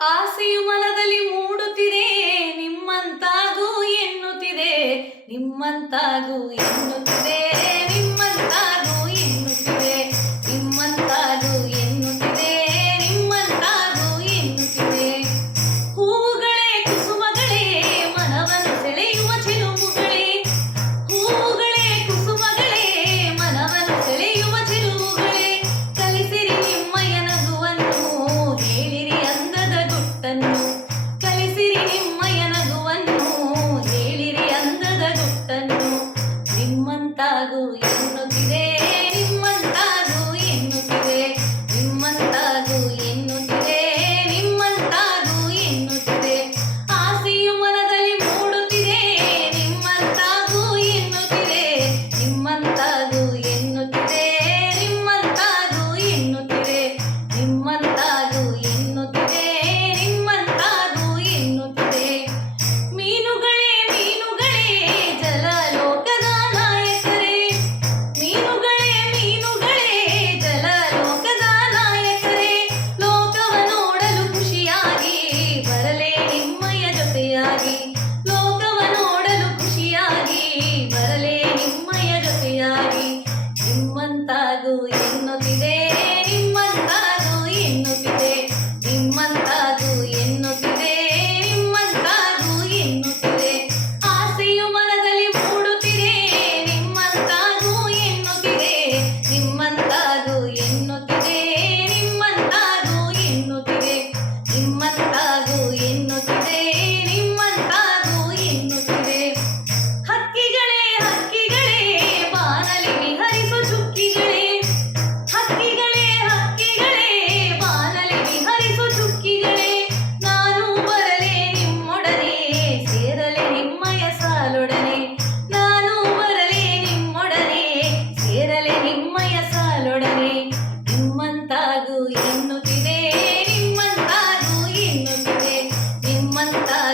ಆಸೆಯು ಮನದಲ್ಲಿ ಮೂಡುತ್ತಿದೆ ನಿಮ್ಮಂತಾಗೂ ಎನ್ನುತ್ತಿದೆ ನಿಮ್ಮಂತಾಗೂ ಎನ್ನುತ್ತಿದೆ. hallelujah. 温暖